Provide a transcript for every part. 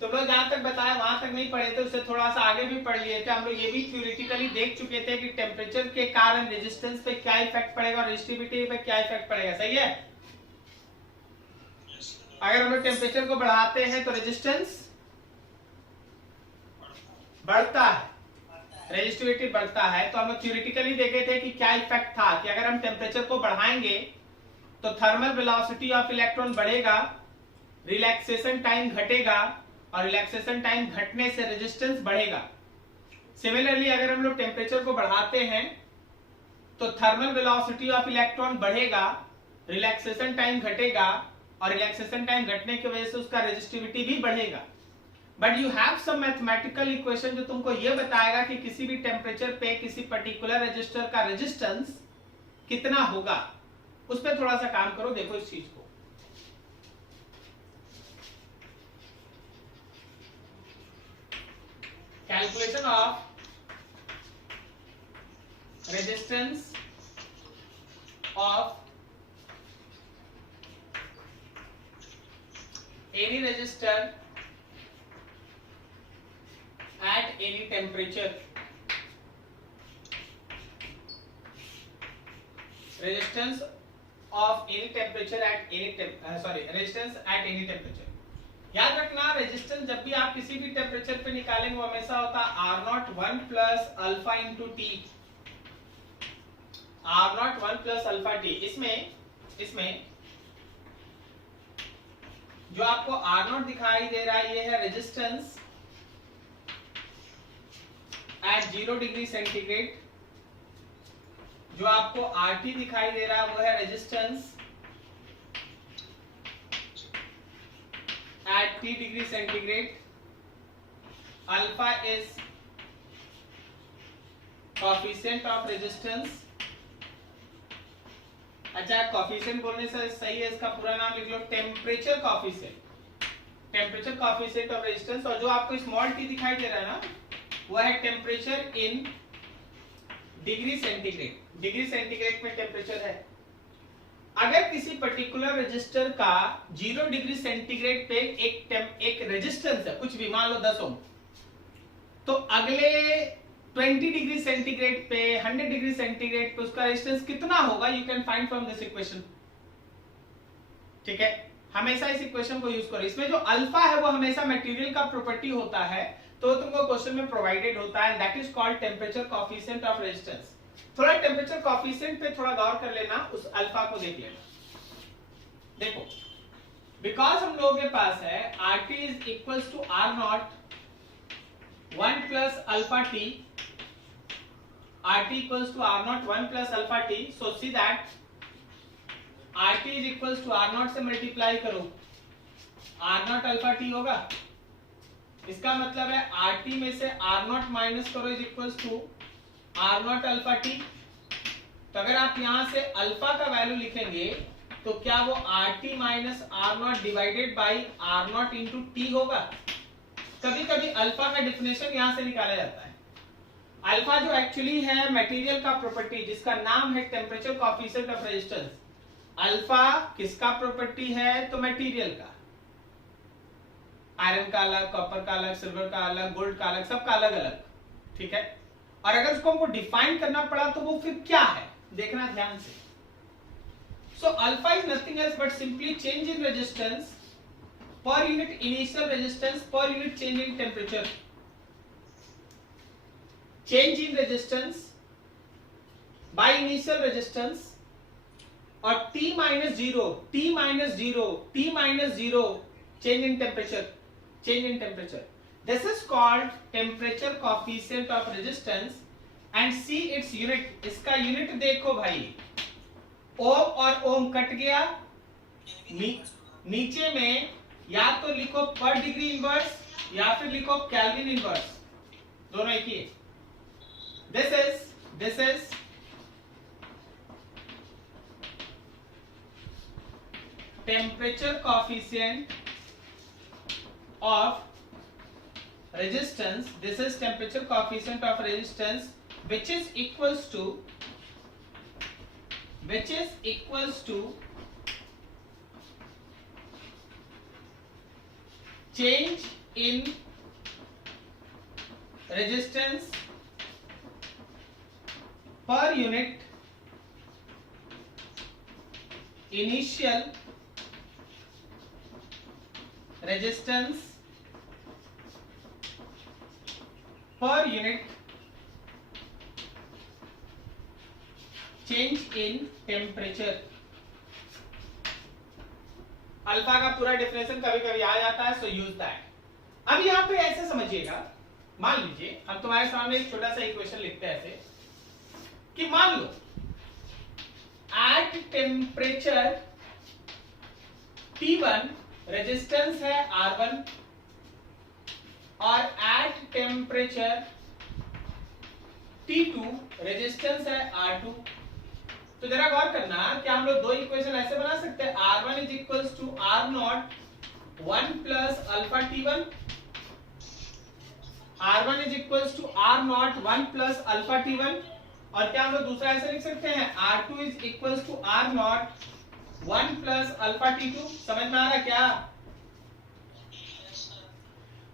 तुम लोग जहां तक बताया वहां तक नहीं पढ़े थे, उससे थोड़ा सा आगे भी पढ़ लिए थे। हम लोग ये भी थ्योरेटिकली देख चुके थे कि टेम्परेचर के कारण रेजिस्टेंस पे क्या इफेक्ट पड़ेगा और रेजिस्टिविटी पे क्या इफेक्ट पड़ेगा। सही है। अगर हम लोग टेम्परेचर को बढ़ाते हैं तो रेजिस्टेंस बढ़ता है, रेजिस्टिविटी बढ़ता है। तो हम थ्योरेटिकली देखे थे कि क्या इफेक्ट था कि अगर हम टेम्परेचर को बढ़ाएंगे तो थर्मल वेलोसिटी ऑफ इलेक्ट्रॉन बढ़ेगा, रिलैक्सेशन टाइम घटेगा और रिलैक्सेशन टाइम घटने से रेजिस्टेंस बढ़ेगा। सिमिलरली अगर हम लोग टेम्परेचर को बढ़ाते हैं तो थर्मल वेलोसिटी ऑफ इलेक्ट्रॉन बढ़ेगा, रिलैक्सेशन टाइम घटेगा और रिलैक्सेशन टाइम घटने की वजह से उसका रेजिस्टिविटी भी बढ़ेगा। But you have some mathematical equation जो तुमको यह बताएगा कि किसी भी टेम्परेचर पे किसी पर्टिकुलर रेजिस्टर का रेजिस्टेंस कितना होगा। उस पर थोड़ा सा काम करो, देखो इस चीज को। Calculation of resistance of any resistor at any temperature, resistance of any temperature at any resistance at any temperature। याद रखना रेजिस्टेंस जब भी आप किसी भी टेम्परेचर पे निकालेंगे वो हमेशा होता है R0 1 plus alpha into T, R0 1 plus alpha T. इसमें जो आपको R0 दिखाई दे रहा है ये है रेजिस्टेंस एट 0 डिग्री सेंटीग्रेड, जो आपको RT दिखाई दे रहा है वो है resistance at T degree centigrade. Alpha is coefficient of resistance. अच्छा, कोफिशिएंट बोलने से सही है, इसका पूरा नाम लिख low temperature coefficient, temperature coefficient of resistance. और जो आपको स्मॉल टी दिखाई दे रहा है ना वो है temperature in degree centigrade. Degree centigrade में टेम्परेचर है। अगर किसी पर्टिकुलर रेजिस्टर का 0 डिग्री सेंटीग्रेड पे एक रेजिस्टेंस है, कुछ भी मान लो 10 ओम, तो अगले 20 डिग्री सेंटीग्रेड पे 100 डिग्री सेंटीग्रेड पे उसका रेजिस्टेंस कितना होगा, you can find from this equation. ठीक है, हमेशा इस इक्वेशन को यूज करो। इसमें जो अल्फा है वो हमेशा मटेरियल का प्रॉपर्टी होता है, तो तुमको क्वेश्चन में प्रोवाइडेड होता है, that is called temperature coefficient of resistance. थोड़ा टेम्परेचर कोफिशिएंट पे थोड़ा गौर कर लेना, उस अल्फा को देख लेना। देखो, बिकॉज हम लोगों के पास है RT is equals to R0 1 plus alpha T, RT equals to R0 1 plus alpha T. So see that RT is equals to R0 से मल्टीप्लाई करो, R0 अल्फा टी होगा। इसका मतलब है RT में से R0 माइनस करो is equals to R0 alpha T. तो अगर आप यहां से अल्फा का वैल्यू लिखेंगे तो क्या वो RT minus R0 divided by R0 into T होगा। कभी कभी अल्फा का डिफिनेशन यहां से निकाला जाता है। अल्फा जो एक्चुअली है मटेरियल का प्रॉपर्टी जिसका नाम है temperature coefficient of resistance. Alpha किसका प्रॉपर्टी है, तो मटेरियल का। आयरन का अलग, कॉपर का अलग, सिल्वर का अलग, गोल्ड का अलग, सबका अलग अलग। ठीक है, और अगर उसको हमको डिफाइन करना पड़ा तो वो फिर क्या है, देखना ध्यान से। So alpha is nothing else but simply change in resistance per unit initial resistance per unit change in temperature. Change in resistance by initial resistance और T minus zero, T minus zero, T minus zero change in temperature, change in temperature. This is called temperature coefficient of resistance and see its unit। इसका unit देखो भाई, ओम और ओम cut गया, नीचे में या तो लिखो पर डिग्री इनवर्स या फिर लिखो केल्विन इनवर्स, दोनों एक ही है। This is temperature coefficient of resistance, this is temperature coefficient of resistance which is equals to change in resistance per unit initial resistance per unit change in temperature। Alpha का पूरा definition कभी कभी आ जाता है, सो use that. अब यहां पे ऐसे समझिएगा, मान लीजिए हम तुम्हारे सामने एक छोटा सा इक्वेशन लिखते हैं ऐसे कि मान लो एट टेम्परेचर T1 रेजिस्टेंस है R1 और एट टेम्परेचर T2 रेजिस्टेंस है R2। तो जरा गौर करना कि हम लोग दो इक्वेशन ऐसे बना सकते हैं, R1 is equals to R0 1 plus alpha T1, R1 is equals to R0 1 plus alpha T1, और क्या हम लोग दूसरा ऐसे लिख सकते हैं R2 is equals to R0 1 plus alpha T2। समझ में आ रहा है क्या?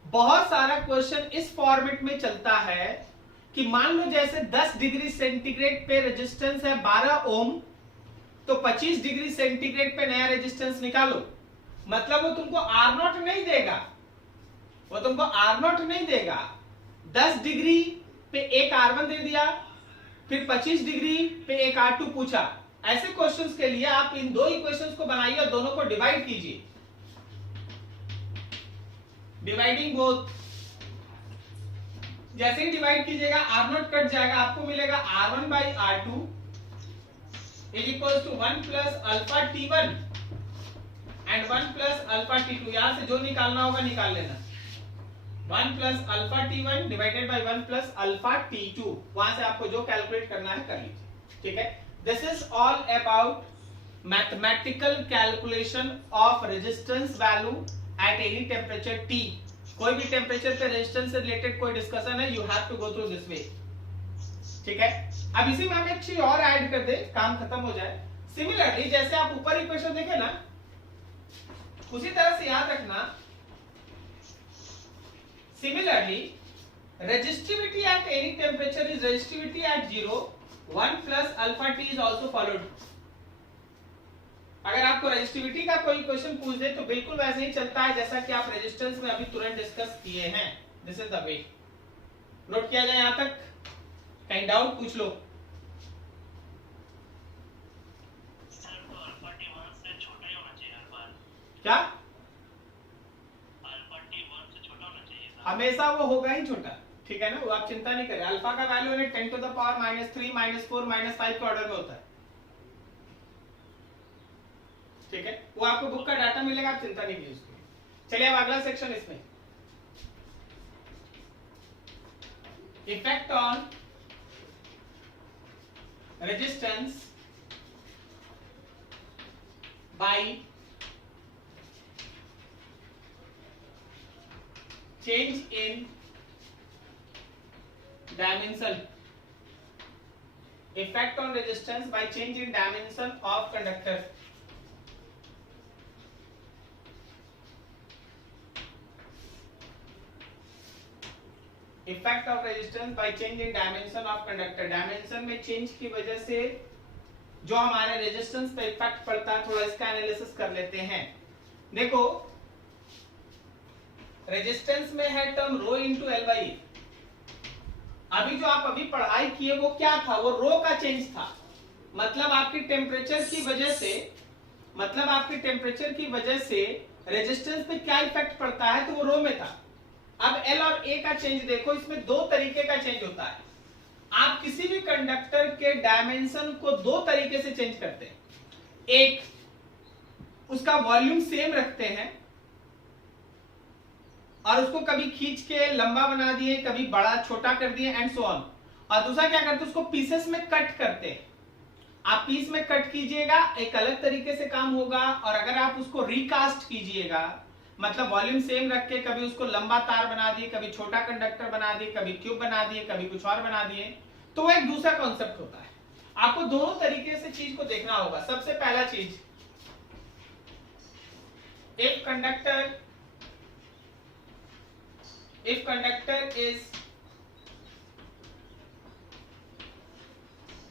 बहुत सारा क्वेश्चन इस फॉर्मेट में चलता है कि मान लो जैसे 10 डिग्री सेंटीग्रेड पे रेजिस्टेंस है 12 ओम, तो 25 डिग्री सेंटीग्रेड पे नया रेजिस्टेंस निकालो। मतलब वो तुमको R0 नहीं देगा, वो तुमको R0 नहीं देगा। 10 डिग्री पे एक R1 दे दिया, फिर 25 डिग्री पे एक R2 पूछा। ऐसे क्वेश्चंस के लिए आप इन दो इक्वेशंस को बनाइए और दोनों को डिवाइड कीजिए, डिवाइडिंग बोथ। जैसे ही डिवाइड कीजिएगा R0 कट जाएगा, आपको मिलेगा R1 by R2 is equal to 1 plus alpha T1 and 1 plus alpha T2। यहां से जो निकालना होगा निकाल लेना। 1 plus alpha T1 divided by 1 plus alpha T2, वहां से आपको जो कैलकुलेट करना है कर लीजिए। ठीक है, this is all about mathematical calculation of resistance value at any temperature T। कोई भी टेम्परेचर पे रेजिस्टेंस से रिलेटेड कोई डिस्कशन है, you have to go through this way. ठीक है, अब इसी में हम एक चीज और ऐड कर दे, काम खत्म हो जाए। सिमिलरली जैसे आप ऊपर इक्वेशन देखे ना, उसी तरह से याद रखना, similarly resistivity at any temperature is resistivity at 0 1 plus alpha T is also followed। अगर आपको रेजिस्टिविटी का कोई क्वेश्चन पूछ दे तो बिल्कुल वैसे ही चलता है जैसा कि आप रेजिस्टेंस में अभी तुरंत डिस्कस किए हैं। This is the way. Note किया जाए यहां तक? कहीं डाउट पूछ लो। क्या हमेशा वो होगा ही छोटा, ठीक है ना, वो आप चिंता नहीं करें। अल्फा का वैल्यू है 10 टू द पावर -3 -4 -5 के ऑर्डर में होता है। ठीक है, वो आपको बुक का डाटा मिलेगा, आप चिंता नहीं कीजिए उसकी। चलिए अब अगला सेक्शन इसमें, effect on resistance by change in dimension. Effect on resistance by change in dimension of conductor. Effect of resistance by change in dimension of conductor. Dimension में चेंज की वजह से जो हमारे रेजिस्टेंस पे इफेक्ट पड़ता है, थोड़ा इसका एनालिसिस कर लेते हैं। देखो रेजिस्टेंस में है term rho into L by. अभी जो आप अभी पढ़ाई किए वो क्या था? वो रो का चेंज था। मतलब आपकी टेम्परेचर की वजह से, मतलब आपकी टेम्परेचर की वजह से रेजिस्टेंस पे क्या इफेक्ट पड़ता है, तो वो रो में था। अब एल और ए का चेंज देखो, इसमें दो तरीके का चेंज होता है। आप किसी भी कंडक्टर के डायमेंशन को दो तरीके से चेंज करते हैं। एक, उसका वॉल्यूम सेम रखते हैं और उसको कभी खींच के लंबा बना दिए, कभी बड़ा छोटा कर दिए एंड सो ऑन। और दूसरा क्या करते हैं, उसको पीसेस में कट करते हैं। आप पीस में कट कीजिएगा, एक अलग तरीके से काम होगा। और अगर आप उसको रिकास्ट कीजिएगा, मतलब वॉल्यूम सेम रख के कभी उसको लंबा तार बना दिए, कभी छोटा कंडक्टर बना दिए, कभी ट्यूब बना दिए, कभी कुछ और बना दिए, तो वो एक दूसरा कॉन्सेप्ट होता है। आपको दोनों तरीके से चीज को देखना होगा। सबसे पहला चीज, एक conductor if conductor is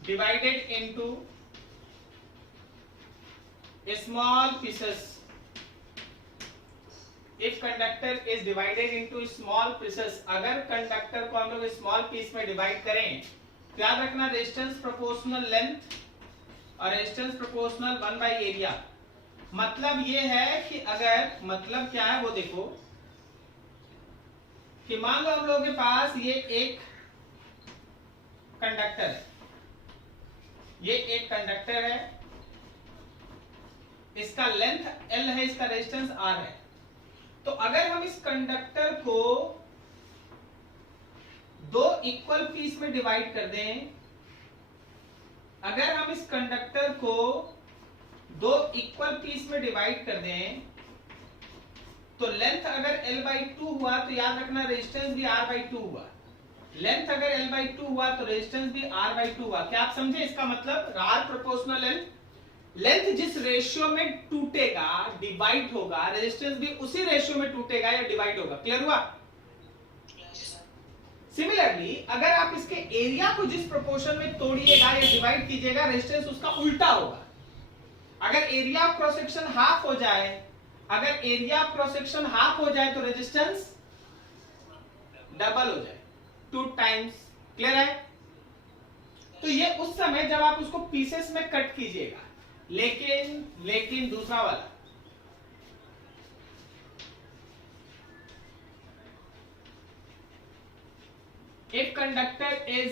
divided into small pieces, if conductor is divided into small pieces, अगर कंडक्टर को हम लोग स्मॉल पीस में डिवाइड करें तो याद रखना रेजिस्टेंस प्रोपोर्शनल लेंथ और रेजिस्टेंस प्रोपोर्शनल 1 बाई एरिया। मतलब ये है कि अगर, मतलब क्या है वो देखो कि मान लो हम लोगों के पास ये एक कंडक्टर है, ये एक कंडक्टर है, इसका लेंथ L है, इसका रेजिस्टेंस R है। तो अगर हम इस कंडक्टर को दो इक्वल पीस में डिवाइड कर दें, अगर हम इस कंडक्टर को दो इक्वल पीस में डिवाइड कर दें तो लेंथ अगर L/2 हुआ तो याद रखना रेजिस्टेंस भी R/2 हुआ। लेंथ अगर L/2 हुआ तो रेजिस्टेंस भी R/2 हुआ। क्या आप समझे इसका मतलब? R प्रोपोर्शनल लेंथ, लेंथ जिस रेशियो में टूटेगा डिवाइड होगा, रेजिस्टेंस भी उसी रेशियो में टूटेगा या डिवाइड होगा। क्लियर हुआ? सिमिलरली अगर आप इसके एरिया को जिस प्रोपोर्शन में तोड़िएगा या डिवाइड कीजिएगा, रेजिस्टेंस उसका उल्टा होगा। अगर area of cross section half हो जाए, अगर area of cross section half हो जाए तो रेजिस्टेंस डबल हो जाए, 2 टाइम्स। क्लियर है? तो ये उस समय जब आप उसको पीसेस में कट कीजिएगा। लेकिन दूसरा वाला, if conductor is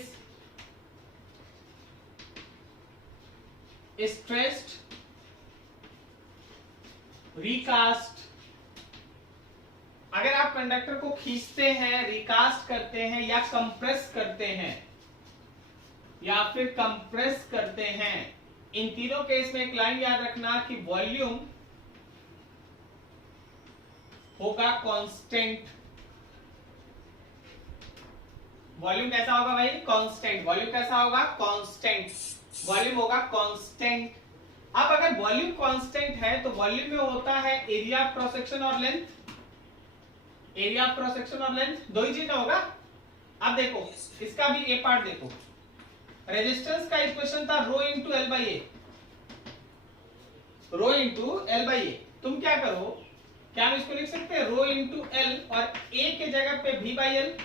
stressed, recast, अगर आप कंडक्टर को खींचते हैं, रिकास्ट करते हैं या कंप्रेस करते हैं या फिर कंप्रेस करते हैं, इन तीनों केस में एक लाइन याद रखना कि वॉल्यूम होगा कांस्टेंट। वॉल्यूम कैसा होगा भाई? कांस्टेंट। वॉल्यूम कैसा होगा? कांस्टेंट। वॉल्यूम होगा कांस्टेंट। अब अगर वॉल्यूम कांस्टेंट है तो वॉल्यूम में होता है एरिया ऑफ क्रॉस सेक्शन और length. Area of cross section और लेंथ दो ही चीज होगा। अब देखो इसका भी ए पार्ट देखो, रेजिस्टेंस का इक्वेशन था rho into L by A, rho into L by A. तुम क्या करो, क्या हम इसको लिख सकते हैं रो इंटू एल और ए के जगह पे वी बाई एल,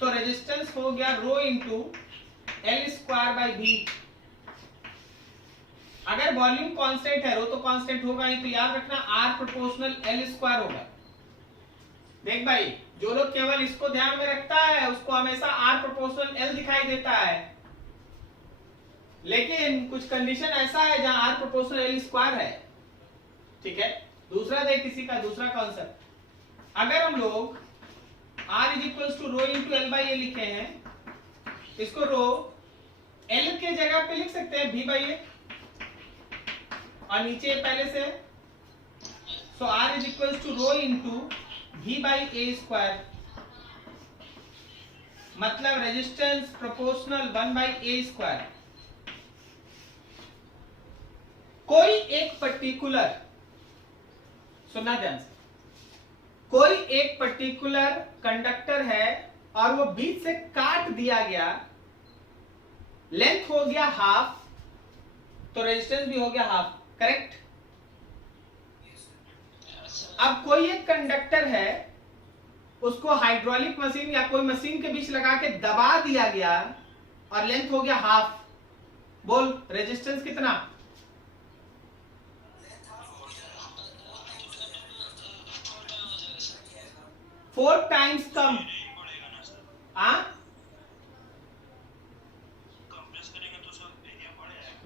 तो रेजिस्टेंस हो गया rho into L square by V. अगर वॉल्यूम कांस्टेंट है, रो तो कांस्टेंट होगा ही, तो याद रखना आर प्रोपोर्शनल एल स्क्वायर होगा। देख भाई, जो लोग केवल इसको ध्यान में रखता है उसको हमेशा आर प्रोपोर्शनल एल दिखाई देता है, लेकिन कुछ कंडीशन ऐसा है जहां आर प्रोपोर्शनल एल स्क्वायर है। ठीक है, दूसरा देख किसी का दूसरा कॉन्सेप्ट, अगर हम लोग R is equal to rho into L by A लिखे हैं, इसको रो एल के जगह पे लिख सकते हैं वी बाई ए और नीचे पहले से, so R is equal to rho into V by A square, मतलब resistance proportional 1 by A square. कोई एक पर्टिकुलर, सुनना ध्यान से, कोई एक पर्टिकुलर कंडक्टर है और वो बीच से काट दिया गया, लेंथ हो गया हाफ, तो रेजिस्टेंस भी हो गया हाफ। करेक्ट? अब कोई एक कंडक्टर है, उसको हाइड्रोलिक मशीन या कोई मशीन के बीच लगा के दबा दिया गया और लेंथ हो गया हाफ, बोल रेजिस्टेंस कितना? फोर टाइम्स कम।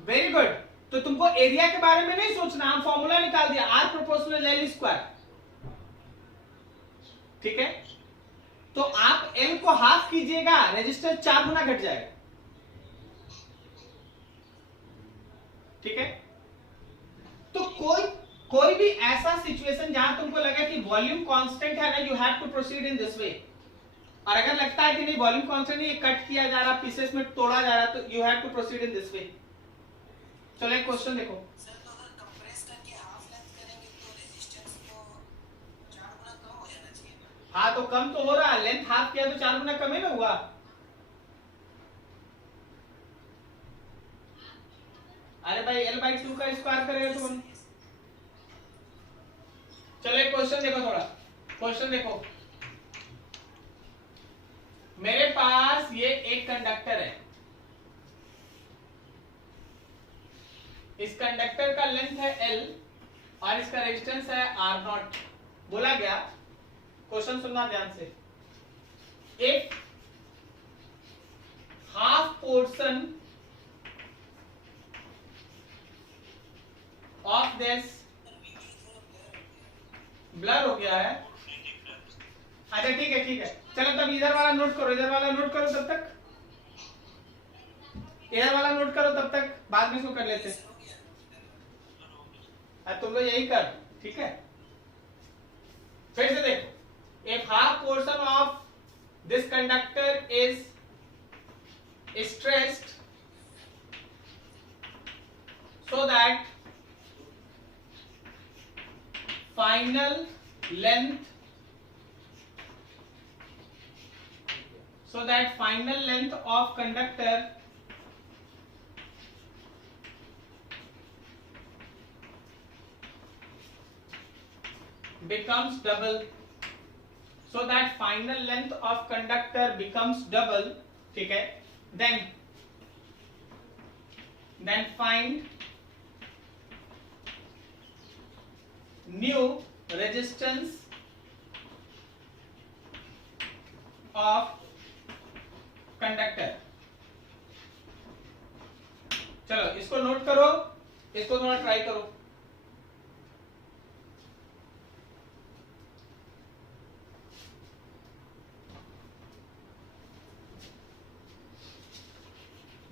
Very good. तो तुमको एरिया के बारे में नहीं सोचना, हम फॉर्मूला निकाल दिया आर प्रोपोर्शनल एल स्क्वायर। ठीक है, तो आप एल को हाफ कीजिएगा, रेजिस्टेंस 4 गुना घट जाएगा। ठीक है, तो कोई भी ऐसा सिचुएशन जहां तुमको लगे कि वॉल्यूम कांस्टेंट है ना, you have to proceed in this way. और अगर लगता है कि नहीं वॉल्यूम कांस्टेंट नहीं, ये कट किया जा रहा, पीसेस में तोड़ा जा रहा, तो you have to proceed in this way. चलो एक क्वेश्चन देखो, सर, तो अगर कंप्रेस करके हाफ लेंथ करेंगे तो रेजिस्टेंस तो हाँ तो कम तो हो रहा है, लेंथ हाफ किया तो 4 गुना कम ही ना हुआ। अरे भाई L/2 का स्क्वायर करेगा तो चलो एक क्वेश्चन देखो, थोड़ा क्वेश्चन देखो। मेरे पास ये एक कंडक्टर है, इस कंडक्टर का लेंथ है L और इसका रेजिस्टेंस है R0। बोला गया, क्वेश्चन सुनना ध्यान से, एक half portion of this, blur हो गया है। अच्छा ठीक है ठीक है, चलो तब इधर वाला नोट करो, इधर वाला नोट करो तब तक, इधर वाला नोट करो तब तक, बाद में इसको कर लेते हैं। तुम लोग यही कर, ठीक है। फिर से देखो, if half portion of this conductor is stressed so that final length of conductor becomes double, so that final length of conductor becomes double, ठीक है। then find new resistance of conductor। चलो इसको नोट करो, इसको थोड़ा try करो।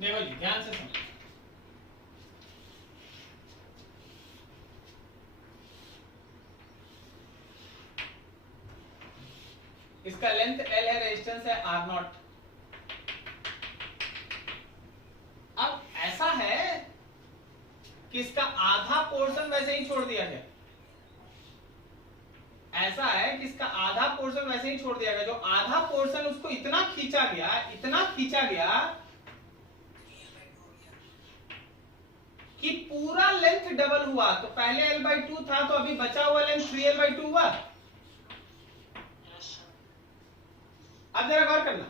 देखो जी ध्यान से समझो, इसका लेंथ L है, रेजिस्टेंस है R0। अब ऐसा है कि इसका आधा पोर्शन वैसे ही छोड़ दिया गया, ऐसा है कि इसका आधा पोर्शन वैसे ही छोड़ दिया गया, जो आधा पोर्शन उसको इतना खींचा गया, इतना खींचा गया कि पूरा लेंथ डबल हुआ। तो पहले L/2 था, तो अभी बचा हुआ लेंथ 3L/2 हुआ। अब जरा गौर करना,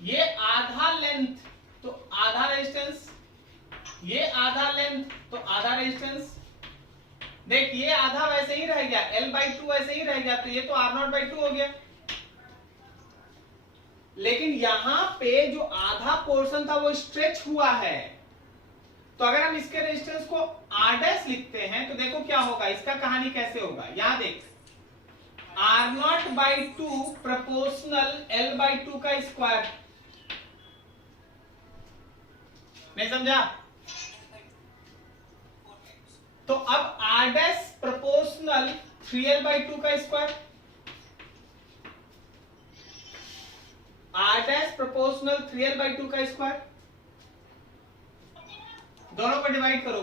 ये आधा लेंथ तो आधा रेजिस्टेंस, ये आधा लेंथ तो आधा रेजिस्टेंस। देख ये आधा वैसे ही रह गया, L/2 वैसे ही रह गया, तो ये तो R0/2 हो गया। लेकिन यहां पे जो आधा पोर्शन था वो स्ट्रेच हुआ है, तो अगर हम इसके रेजिस्टेंस को R' लिखते हैं तो देखो क्या होगा, इसका कहानी कैसे होगा। यहां देख, R0/2 प्रोपोर्शनल L/2 का स्क्वायर। नहीं समझा? तो अब R' प्रोपोर्शनल 3L/2 का स्क्वायर, R' प्रोपोर्शनल 3L/2 का स्क्वायर, दोनों को डिवाइड करो।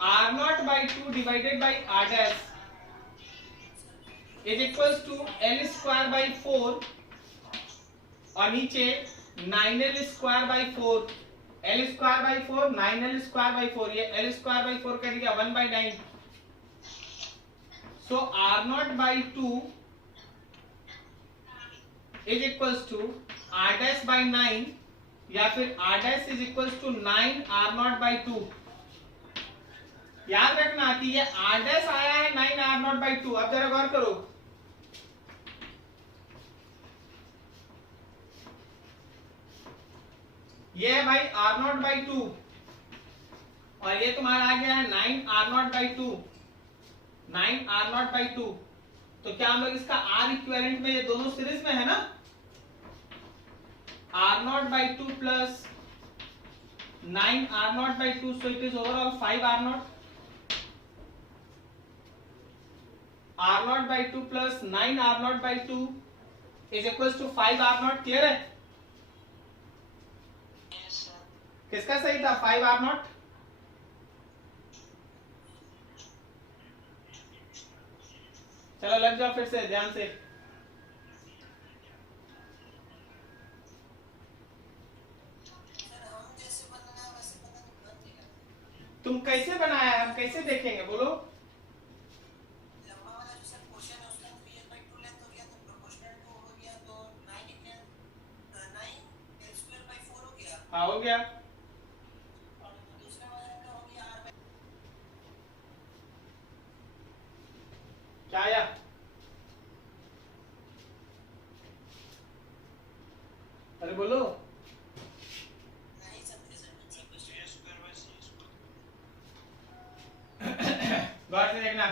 R0/2 divided by R' is equals to L²/4 और नीचे 9L²/4, L²/4 9L²/4, ये L²/4 कर दिया 1/9। सो R0/2 is equals to R'/9 या फिर R' is equals to 9R0/2। याद रखना कि ये R' आया है 9R0/2। अब जरा गौर करो, ये है भाई R0/2 और ये तुम्हारा आ गया है 9R0/2, 9R0/2। तो क्या हम लोग इसका R इक्विवेलेंट में, ये दोनों सीरीज में है ना, R0/2 plus 9R0/2, so it is overall 5R0। R0/2 plus 9R0/2 is equals to 5R0। Clear है? किसका सही था? 5R0। चलो लग जाओ फिर से ध्यान से। तुम कैसे बनाया है, हम कैसे देखेंगे बोलो। हाँ हो गया। क्या आया? अरे बोलो। गौर से देखना,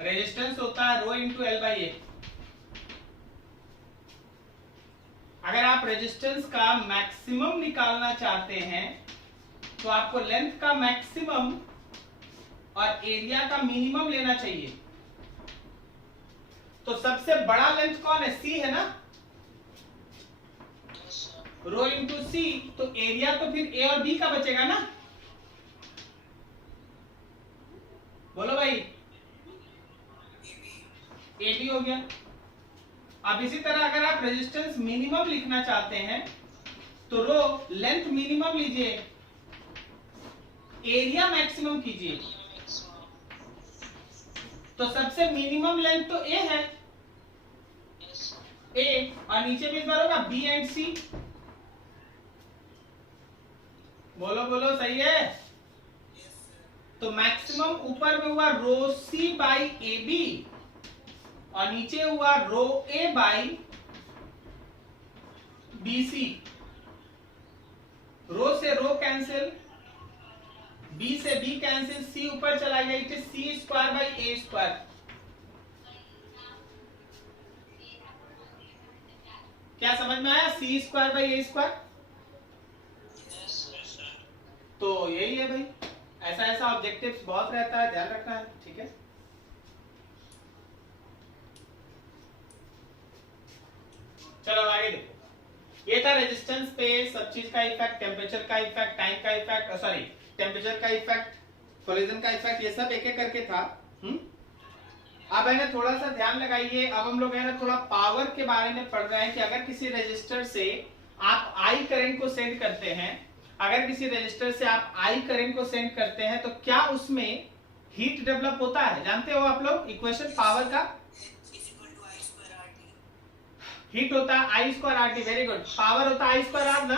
रेजिस्टेंस होता है रो इंटू एल बाई ए। अगर आप रेजिस्टेंस का मैक्सिमम निकालना चाहते हैं तो आपको लेंथ का मैक्सिमम और एरिया का मिनिमम लेना चाहिए। तो सबसे बड़ा लेंथ कौन है? सी है ना, रो इंटू सी। तो एरिया तो फिर ए और बी का बचेगा ना, बोलो भाई। ए बी हो गया। अब इसी तरह अगर आप रेजिस्टेंस मिनिमम लिखना चाहते हैं तो रो लेंथ मिनिमम लीजिए, एरिया मैक्सिमम कीजिए। तो सबसे मिनिमम लेंथ तो ए है, ए, और नीचे भी इस बार होगा बी एंड सी। बोलो बोलो, सही है। तो मैक्सिमम ऊपर में हुआ रो सी बाई ए बी और नीचे हुआ रो ए बाई बी सी। रो से रो कैंसिल, बी से बी कैंसिल, सी ऊपर चला गया, it is C square by A square. क्या समझ में आया? C square by A square. तो यही है भाई, ऐसा ऐसा ऑब्जेक्टिव्स बहुत रहता है, ध्यान रखना है, ठीक है। चलो आगे देखो। ये था रेजिस्टेंस पे सब चीज का इफेक्ट, टेम्परेचर का इफेक्ट, टाइम का इफेक्ट, सॉरी टेम्परेचर का इफेक्ट, कोलिजन का इफेक्ट, ये सब एक एक करके था। अब है ना थोड़ा सा ध्यान लगाइए, अब हम लोग है ना थोड़ा पावर के बारे में पढ़ रहे हैं कि अगर किसी रेजिस्टर से आप आई करंट को सेंड करते हैं, अगर किसी रेजिस्टर से आप आई करंट को सेंड करते हैं तो क्या उसमें हीट डेवलप होता है? जानते हो आप लोग इक्वेशन पावर का? हीट होता है I square R T, very good. Power होता है आई स्क्वायर आर ना,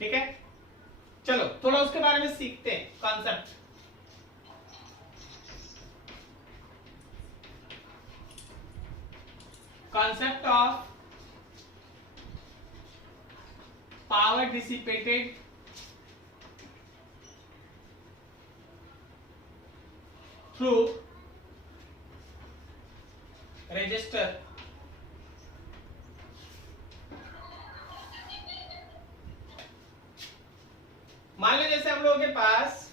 ठीक है। चलो थोड़ा उसके बारे में सीखते हैं concept. Concept of power dissipated through resistor। मान लो जैसे हम लोगों के पास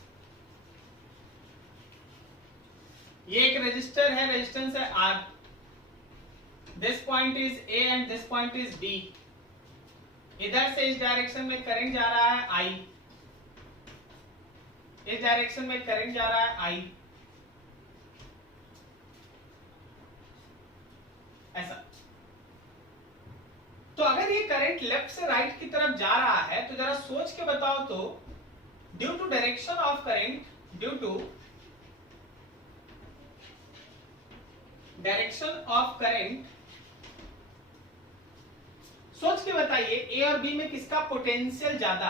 ये एक रेजिस्टर है, रेजिस्टेंस है R, this point is A and this point is B। इधर से इस डायरेक्शन में करंट जा रहा है I, इस डायरेक्शन में करंट जा रहा है I, ऐसा। तो अगर ये करंट लेफ्ट से राइट की तरफ जा रहा है तो जरा सोच के बताओ तो, due to direction of current, due to direction of current, सोच के बताइए ए और बी में किसका पोटेंशियल ज्यादा?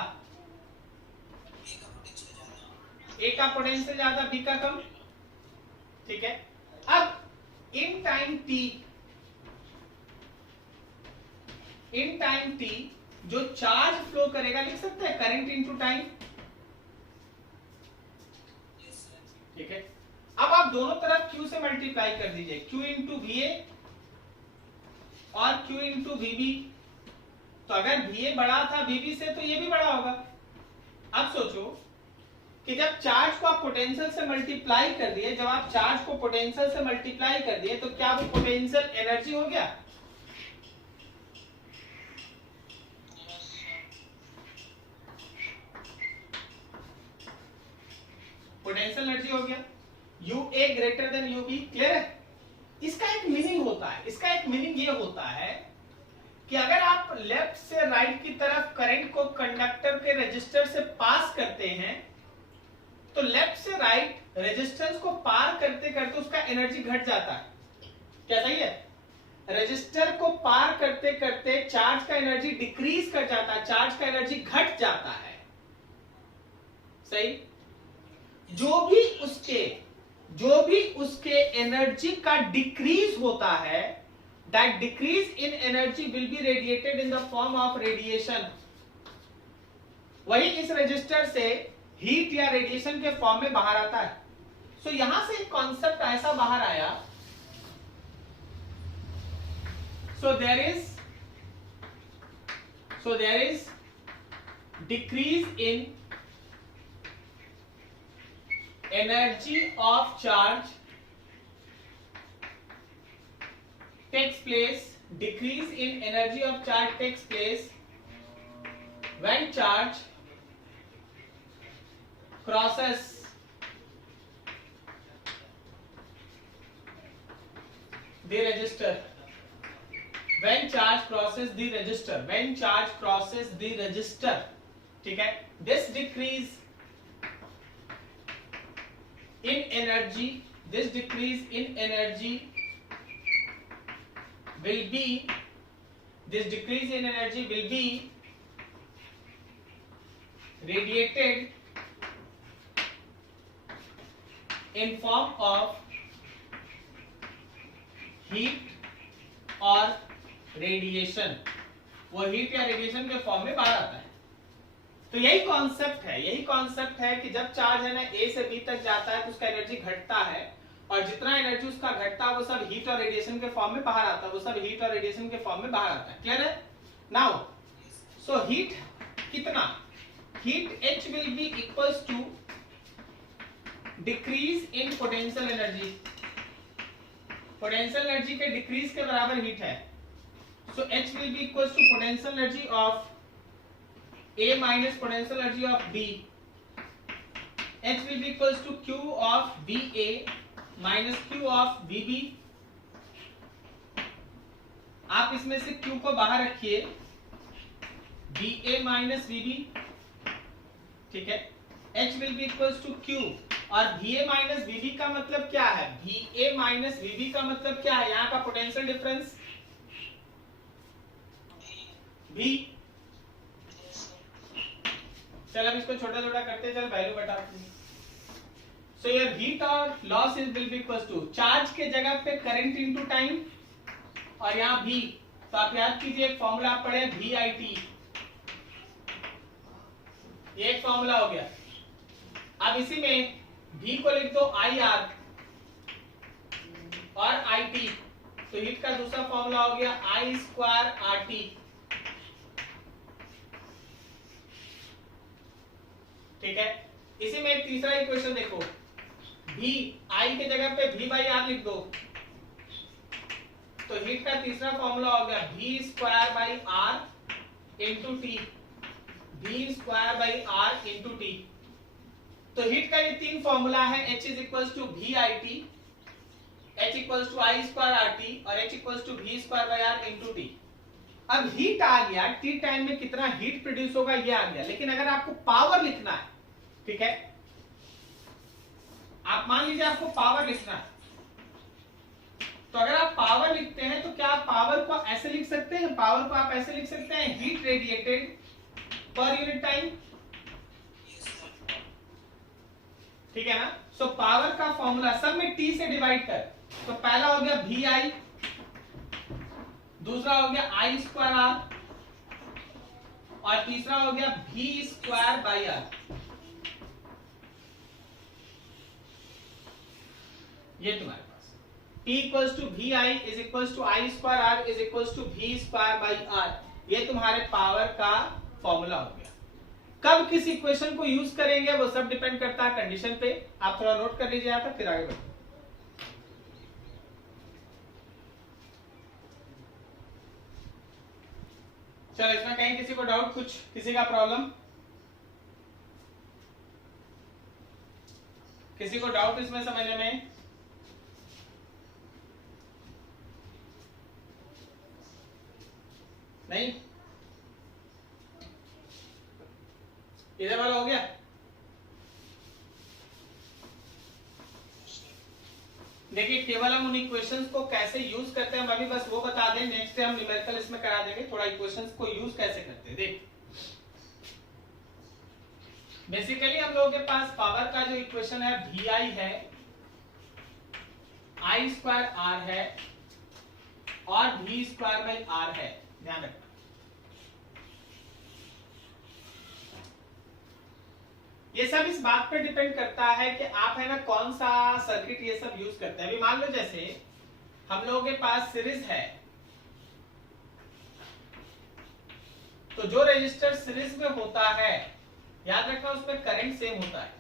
ए का पोटेंशियल ज्यादा, बी का कम, ठीक है। अब इन टाइम टी जो चार्ज फ्लो करेगा, लिख सकते हैं करंट इनटू टाइम, ठीक है। अब आप दोनों तरफ Q से मल्टीप्लाई कर दीजिए, Q इंटू VA और Q इंटू VB। तो अगर VA बड़ा था VB से तो ये भी बड़ा होगा। अब सोचो कि जब चार्ज को आप पोटेंशियल से मल्टीप्लाई कर दिए, जब आप चार्ज को पोटेंशियल से मल्टीप्लाई कर दिए तो क्या वो पोटेंशियल एनर्जी हो गया? पोटेंशियल एनर्जी हो गया। U A greater than U B. Clear है? इसका एक मीनिंग होता है, इसका एक मीनिंग ये होता है कि अगर आप लेफ्ट से राइट की तरफ करंट को कंडक्टर के रेजिस्टर से पास करते हैं तो लेफ्ट से राइट रेजिस्टेंस को पार करते करते उसका एनर्जी घट जाता है। क्या सही है? रेजिस्टर को पार करते करते चार्ज का एनर्जी डिक्रीज कर जाता है, चार्ज का एनर्जी घट जाता है। सही? जो भी उसके एनर्जी का डिक्रीज होता है, that decrease in energy will be radiated in the form of radiation. वही इस रेजिस्टर से हीट या रेडिएशन के फॉर्म में बाहर आता है। सो यहां से एक कॉन्सेप्ट ऐसा बाहर आया, so there is decrease in energy of charge takes place, decrease in energy of charge takes place when charge crosses the resistor, when charge crosses the resistor, when charge crosses the resistor, ठीक है? This decrease in energy, this decrease in energy will be, this decrease in energy will be radiated in form of heat और radiation. वो heat या radiation के form में बाहर आता है। तो यही कॉन्सेप्ट है कि जब चार्ज है ना ए से बी तक जाता है तो उसका एनर्जी घटता है, और जितना एनर्जी उसका घटता है वो सब हीट और रेडिएशन के फॉर्म में बाहर आता है, वो सब हीट और रेडिएशन के फॉर्म में बाहर आता है। क्लियर है? नाउ सो हीट कितना, heat H will be equals to decrease in potential energy. Potential energy के डिक्रीज के बराबर हीट है। So H will be equals to potential energy of A minus potential energy of B. H will be equals to Q of VA minus Q of VB. आप इसमें से Q को बाहर रखिए, VA minus VB, ठीक है? H will be equals to Q, और VA minus VB का मतलब क्या है? VA minus VB का मतलब क्या है? यहाँ का पोटेंशियल डिफरेंस भी। चल अब इसको छोटा छोटा करते चल वैल्यू बताते हैं। सो योर हीट और loss is will be equals to charge के जगह पे करंट इनटू टाइम, और यहाँ भी तो आप याद कीजिए एक फॉर्मूला आप पढ़े VIT, ये एक फॉर्मूला हो गया। अब इसी में V को लिख दो IR और IT, तो हीट का दूसरा फॉर्मूला हो गया I स्क्वायर RT। ठीक है? इसी में एक तीसरा इक्वेशन देखो, V I के जगह पे V बाई आर लिख दो, तो हीट का तीसरा फॉर्मूला हो गया V square by R into T, V square by R into T. तो हीट का ये तीन फॉर्मूला है, H is equals to VIT, H equals to I square RT और H equals to V square by R into T. अब heat आ गया, T time में कितना हीट प्रोड्यूस होगा ये आ गया, लेकिन अगर आपको पावर लिखना है, ठीक है, आप मान लीजिए आपको पावर लिखना है, तो अगर आप पावर लिखते हैं तो क्या आप पावर को ऐसे लिख सकते हैं? पावर को आप ऐसे लिख सकते हैं, heat radiated per unit time, ठीक है ना? सो पावर का फॉर्मूला सब में टी से डिवाइड कर, तो पहला हो गया VI, दूसरा हो गया I स्क्वायर आर, और तीसरा हो गया V स्क्वायर बाई आर। ये तुम्हारे पास P equals to VI is equals to I square R is equals to V square by R. ये तुम्हारे पावर का फॉर्मूला हो गया। कब किस इक्वेशन को यूज करेंगे वो सब डिपेंड करता है कंडीशन पे, आप थोड़ा नोट कर लीजिए यहाँ तक, फिर आगे बढ़ो। चलो इसमें कहीं किसी को डाउट, कुछ किसी का प्रॉब्लम? किसी को डाउट इसमें समझने में? नहीं, इधर वाला हो गया। देखिए केवल हम उन इक्वेशंस को कैसे यूज करते हैं हम अभी बस वो बता दें, नेक्स्ट डे हम न्यूमेरिकल इसमें करा देंगे, थोड़ा इक्वेशंस को यूज कैसे करते हैं। देख बेसिकली हम लोगों के पास पावर का जो इक्वेशन है VI है, I स्क्वायर R है और V स्क्वायर बाई R है, ध्यान रखना। ये सब इस बात पे डिपेंड करता है कि आप है ना कौन सा सर्किट ये सब यूज करते हैं। अभी मान लो जैसे हम लोगों के पास सीरीज है, तो जो रेजिस्टर सीरीज में होता है याद रखना उसमें करंट सेम होता है।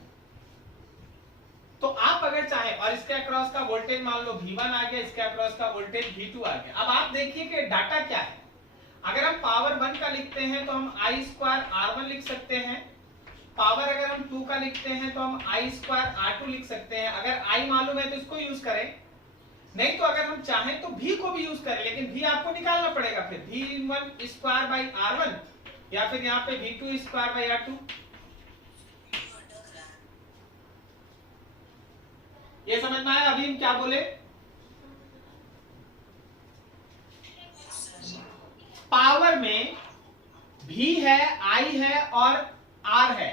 तो आप अगर चाहें और इसके अक्रॉस का वोल्टेज मान लो V1 आ गया, इसके अक्रॉस का वोल्टेज V2 आ गया। अब आप देखिए कि डाटा क्या है। अगर हम पावर 1 का लिखते हैं तो हम I स्क्वायर R1 लिख सकते हैं, पावर अगर हम 2 का लिखते हैं तो हम I स्क्वायर R2 लिख सकते हैं। अगर I मालूम है तो इसको यूज करें, नहीं तो अगर हम चाहें तो V को भी यूज करें, लेकिन V आपको निकालना पड़ेगा फिर V1 स्क्वायर बाई R1 या फिर यहाँ पे V2 स्क्वायर बाई R2। ये समझ में आया अभी हम क्या बोले? पावर में V है, I है और R है।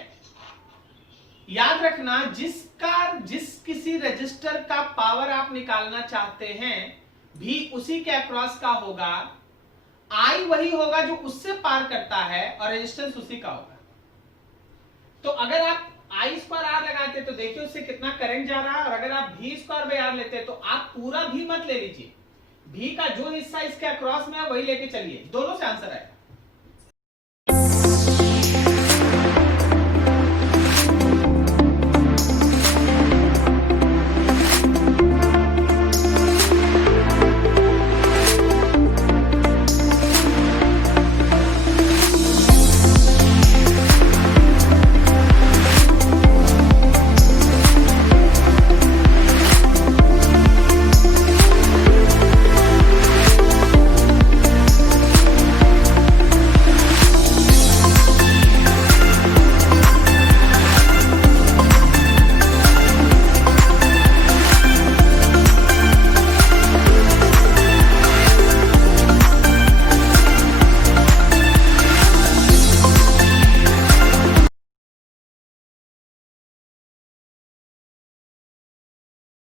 याद रखना जिस किसी रजिस्टर का पावर आप निकालना चाहते हैं V उसी के अक्रॉस का होगा, I वही होगा जो उससे पार करता है और रेजिस्टेंस उसी का होगा। तो अगर आप I स्क्वायर R लगाते तो देखिए उससे कितना करंट जा रहा है, और अगर आप V स्क्वायर बाई R लेते तो आप पूरा V मत ले लीजिए, V का जो हिस्सा इसके अक्रॉस में है वही लेके चलिए, दोनों से आंसर आएगा।